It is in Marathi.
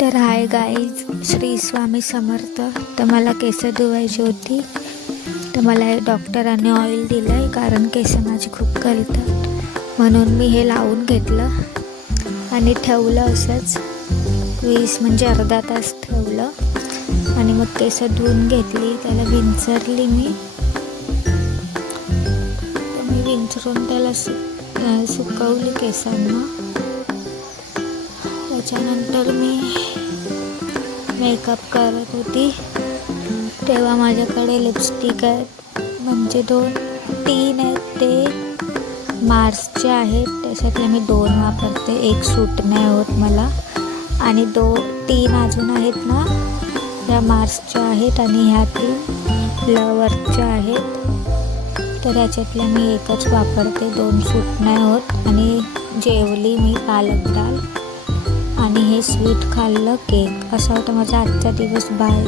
तर हाय गाईज, श्री स्वामी समर्थ. तर मला केस धुवायची होती, तर मला डॉक्टरांनी ऑइल दिलं आहे कारण केस माझी खूप गळतात. म्हणून मी हे लावून घेतलं आणि ठेवलं असंच 20 म्हणजे अर्धा तास ठेवलं आणि मग केस धुवून घेतली. त्याला विंचरली मी विंचरून त्याला सुकवली केसांना. त्याच्यानंतर मी मेकअप करत होती तेव्हा माझ्याकडे लिपस्टिक आहे, म्हणजे 3 आहेत. ते मार्सचे आहेत, त्याच्यातले मी 2 वापरते, एक सूट नाही होत मला. आणि 3 अजून आहेत ना, ह्या मार्सच्या आहेत आणि ह्या 3 लवरच्या आहेत. तर याच्यातल्या मी एकच वापरते, 2 सूट नाही होत. आणि जेवली मी पालक डाळ आणि हे स्वीट खाल्लं, केक. असा होता माझा आजचा दिवस. बाय.